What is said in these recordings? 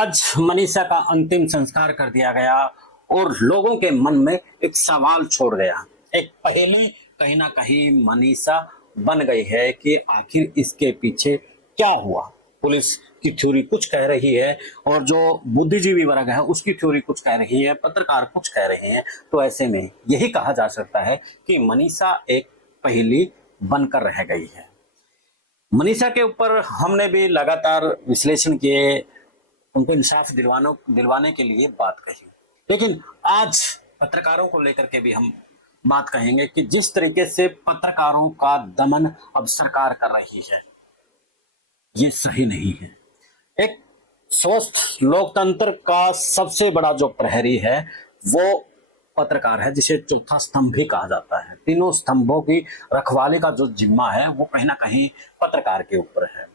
आज मनीषा का अंतिम संस्कार कर दिया गया और लोगों के मन में एक सवाल छोड़ गया। एक पहेली कहीं ना कहीं मनीषा बन गई है कि आखिर इसके पीछे क्या हुआ। पुलिस की थ्योरी कुछ कह रही है और जो बुद्धिजीवी वर्ग है उसकी थ्योरी कुछ कह रही है, पत्रकार कुछ कह रहे हैं। तो ऐसे में यही कहा जा सकता है कि मनीषा एक पहेली बनकर रह गई है। मनीषा के ऊपर हमने भी लगातार विश्लेषण किए, उनको इंसाफ दिलवाने के लिए बात कही, लेकिन आज पत्रकारों को लेकर के भी हम बात कहेंगे कि जिस तरीके से पत्रकारों का दमन अब सरकार कर रही है ये सही नहीं है। एक स्वस्थ लोकतंत्र का सबसे बड़ा जो प्रहरी है वो पत्रकार है, जिसे चौथा स्तंभ भी कहा जाता है। तीनों स्तंभों की रखवाली का जो जिम्मा है वो कहीं ना कहीं पत्रकार के ऊपर है।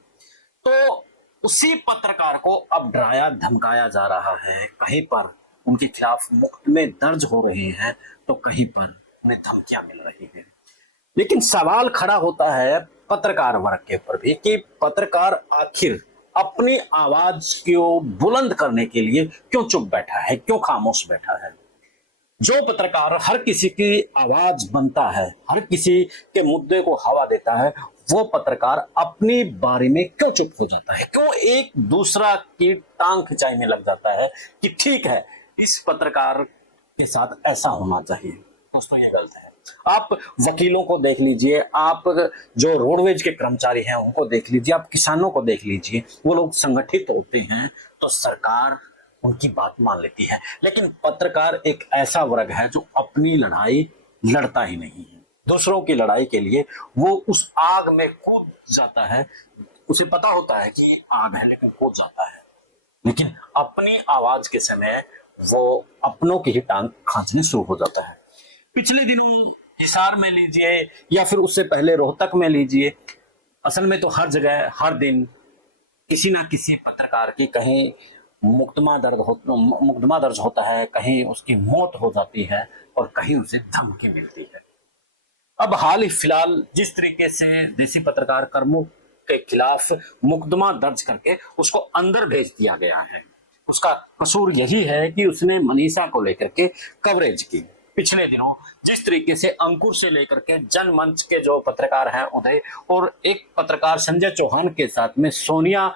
तो उसी पत्रकार को अब डराया धमकाया जा रहा है। कहीं पर उनके खिलाफ मुकदमे दर्ज हो रहे हैं तो कहीं पर उन्हें धमकियां मिल रही है। लेकिन सवाल खड़ा होता है पत्रकार वर्ग के ऊपर भी कि पत्रकार आखिर अपनी आवाज को बुलंद करने के लिए क्यों चुप बैठा है, क्यों खामोश बैठा है। जो पत्रकार हर किसी की आवाज बनता है, हर किसी के मुद्दे को हवा देता है, वो पत्रकार अपनी बारी में क्यों चुप हो जाता है, क्यों एक दूसरा की टांग खिंचाई में लग जाता है कि ठीक है इस पत्रकार के साथ ऐसा होना चाहिए। दोस्तों ये गलत है। आप वकीलों को देख लीजिए, आप जो रोडवेज के कर्मचारी हैं उनको देख लीजिए, आप किसानों को देख लीजिए, वो लोग संगठित होते हैं तो सरकार उनकी बात मान लेती है। लेकिन पत्रकार एक ऐसा वर्ग है जो अपनी लड़ाई लड़ता ही नहीं है, दूसरों की लड़ाई के लिए वो उस आग में कूद जाता है। उसे पता होता है कि ये आग है लेकिन कूद जाता है, लेकिन अपनी आवाज के समय वो अपनों की ही टांग खींचने शुरू हो जाता है। पिछले दिनों हिसार में लीजिए या फिर उससे पहले रोहतक में लीजिए, असल में तो हर जगह हर दिन किसी ना किसी पत्रकार की कहीं मुकदमा दर्ज होता है, कहीं उसकी मौत हो जाती है और कहीं उसे धमकी मिलती है। अब हाल ही फिलहाल जिस तरीके से देसी पत्रकार कर्मों के खिलाफ मुकदमा दर्ज करके उसको अंदर भेज दिया गया है, उसका कसूर यही है कि उसने मनीषा को लेकर के कवरेज की। पिछले दिनों जिस तरीके से अंकुर से लेकर के जनमंच के जो पत्रकार हैं उदय और एक पत्रकार संजय चौहान के साथ में सोनिया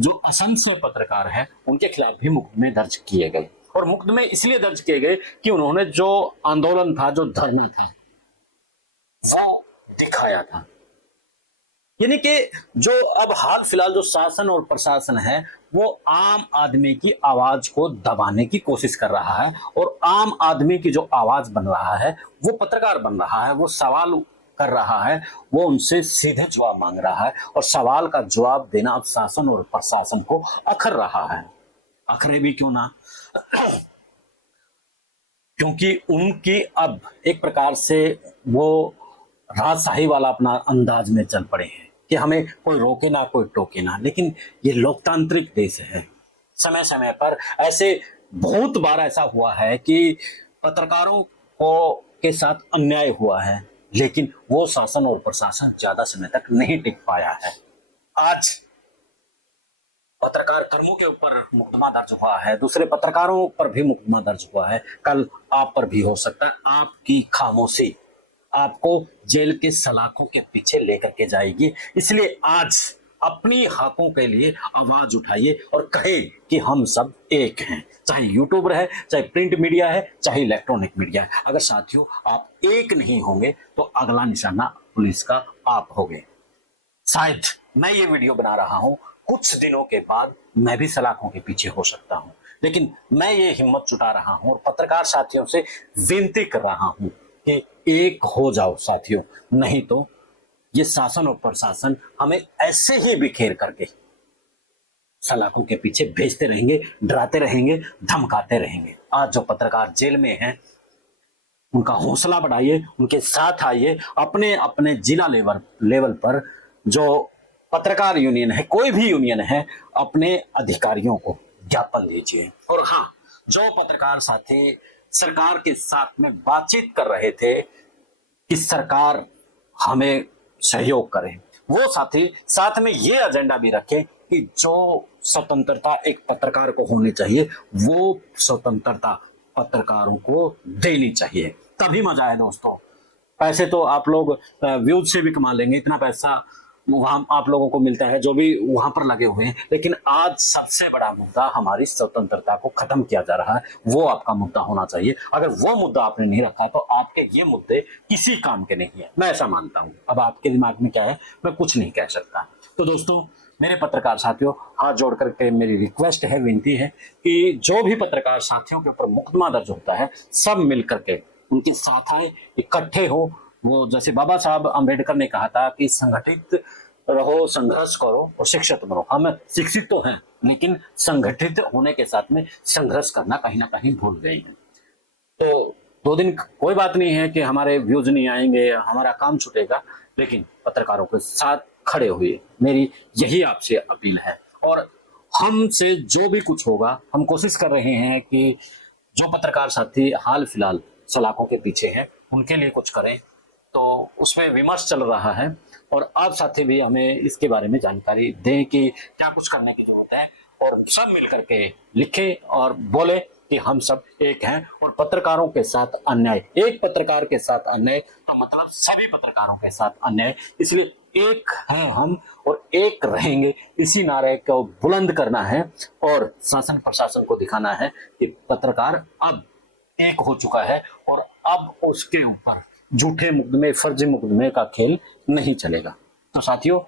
जो असम से पत्रकार है उनके खिलाफ भी मुकदमे दर्ज किए गए। और मुकदमे इसलिए दर्ज किए गए कि उन्होंने जो आंदोलन था, जो धरना था, वो दिखाया था। यानी कि जो अब हाल फिलहाल जो शासन और प्रशासन है वो आम आदमी की आवाज को दबाने की कोशिश कर रहा है और आम आदमी की जो आवाज बन रहा है वो पत्रकार बन रहा है, वो सवाल कर रहा है, वो उनसे सीधे जवाब मांग रहा है और सवाल का जवाब देना अब शासन और प्रशासन को अखर रहा है। अखरे भी क्यों ना, क्योंकि उनकी अब एक प्रकार से वो राजशाही वाला अपना अंदाज में चल पड़े हैं कि हमें कोई रोके ना कोई टोके ना। लेकिन ये लोकतांत्रिक देश है, समय समय पर ऐसे बहुत बार ऐसा हुआ है कि पत्रकारों को के साथ अन्याय हुआ है, लेकिन वो शासन और प्रशासन ज्यादा समय तक नहीं टिक पाया है। आज पत्रकार कर्मों के ऊपर मुकदमा दर्ज हुआ है, दूसरे पत्रकारों पर भी मुकदमा दर्ज हुआ है, कल आप पर भी हो सकता है। आपकी खामोशी आपको जेल के सलाखों के पीछे लेकर के जाएगी। इसलिए आज अपनी हकों के लिए आवाज उठाइए और कहे कि हम सब एक हैं, चाहे यूट्यूबर है, चाहे प्रिंट मीडिया है, चाहे इलेक्ट्रॉनिक मीडिया है। अगर साथियों आप एक नहीं होंगे तो अगला निशाना पुलिस का आप होंगे। शायद मैं ये वीडियो बना रहा हूं, कुछ दिनों के बाद मैं भी सलाखों के पीछे हो सकता हूं, लेकिन मैं ये हिम्मत जुटा रहा हूं और पत्रकार साथियों से विनती कर रहा हूं कि एक हो जाओ साथियों, नहीं तो ये शासन और प्रशासन हमें ऐसे ही बिखेर करके सलाखों के पीछे भेजते रहेंगे, डराते रहेंगे, धमकाते रहेंगे। आज जो पत्रकार जेल में हैं उनका हौसला बढ़ाइए, उनके साथ आइए, अपने अपने जिला लेवल पर जो पत्रकार यूनियन है, कोई भी यूनियन है, अपने अधिकारियों को ज्ञापन दीजिए। और हाँ, जो पत्रकार साथी सरकार के साथ में बातचीत कर रहे थे कि सरकार हमें सहयोग करे, वो साथी साथ में ये एजेंडा भी रखें कि जो स्वतंत्रता एक पत्रकार को होनी चाहिए, वो स्वतंत्रता पत्रकारों को देनी चाहिए, तभी मजा है दोस्तों। पैसे तो आप लोग व्यूज से भी कमा लेंगे, इतना पैसा वहां आप लोगों को मिलता है जो भी वहां पर लगे हुए हैं, लेकिन आज सबसे बड़ा मुद्दा हमारी स्वतंत्रता को खत्म किया जा रहा है, वो आपका मुद्दा होना चाहिए। अगर वो मुद्दा आपने नहीं रखा तो आपके ये मुद्दे किसी काम के नहीं है, मैं ऐसा मानता हूं। अब आपके दिमाग में क्या है मैं कुछ नहीं कह सकता। तो दोस्तों मेरे पत्रकार साथियों, हाथ जोड़ करके मेरी रिक्वेस्ट है, विनती है कि जो भी पत्रकार साथियों के ऊपर मुकदमा दर्ज होता है, सब मिल करके उनके साथ आए, इकट्ठे हो। वो जैसे बाबा साहब अम्बेडकर ने कहा था कि संगठित रहो, संघर्ष करो और शिक्षित बनो। हम शिक्षित तो हैं, लेकिन संगठित होने के साथ में संघर्ष करना कहीं ना कहीं भूल गए हैं। तो 2 दिन कोई बात नहीं है कि हमारे व्यूज नहीं आएंगे, हमारा काम छूटेगा, लेकिन पत्रकारों के साथ खड़े हुए, मेरी यही आपसे अपील है। और हमसे जो भी कुछ होगा, हम कोशिश कर रहे हैं कि जो पत्रकार साथी हाल फिलहाल सलाखों के पीछे हैं उनके लिए कुछ करें। तो उसमें विमर्श चल रहा है और आप साथी भी हमें इसके बारे में जानकारी दें कि क्या कुछ करने की जरूरत है, और सब मिलकर के लिखें और बोले कि हम सब एक हैं। और पत्रकारों के साथ अन्याय, एक पत्रकार के साथ अन्याय तो मतलब सभी पत्रकारों के साथ अन्याय, इसलिए एक हैं हम और एक रहेंगे, इसी नारे को बुलंद करना है और शासन प्रशासन को दिखाना है कि पत्रकार अब एक हो चुका है और अब उसके ऊपर झूठे मुकदमे, फर्जी मुकदमे का खेल नहीं चलेगा। तो साथियों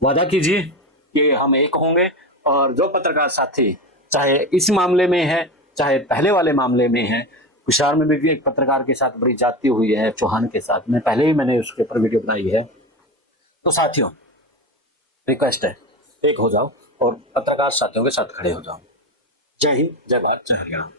वादा कीजिए कि हम एक होंगे, और जो पत्रकार साथी चाहे इस मामले में है चाहे पहले वाले मामले में है, कुशार में भी एक पत्रकार के साथ बड़ी जाती हुई है, चौहान के साथ में पहले ही मैंने उसके ऊपर वीडियो बनाई है। तो साथियों रिक्वेस्ट है, एक हो जाओ और पत्रकार साथियों के साथ खड़े हो जाओ। जय हिंद, जय भारत, जय हरियाणा।